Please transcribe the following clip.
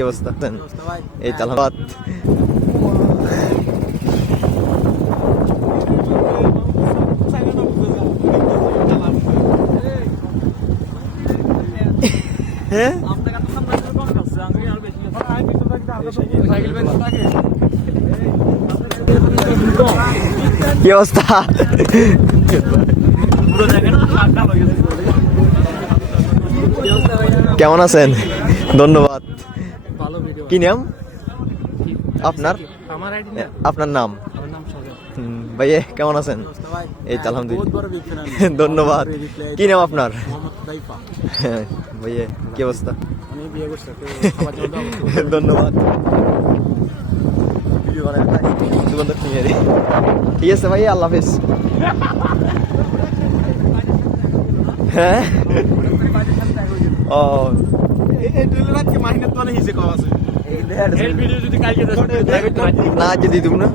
কি অবস্থা? এই তো আলহামদুলিল্লাহ। হ্যাঁ কি অবস্থা? কেমন আছেন? ধন্যবাদ। কি নাম আপনার? আপনার নাম? ভাইয়া কেমন আছেন? এই তো আলহামদুলিল্লাহ। ধন্যবাদ। কি নাম আপনার? ভাইয়া কি অবস্থা? ধন্যবাদ। ঠিক আছে ভাইয়া, আল্লাহ হাফেজ। হ্যাঁ ও না যদি তুমি না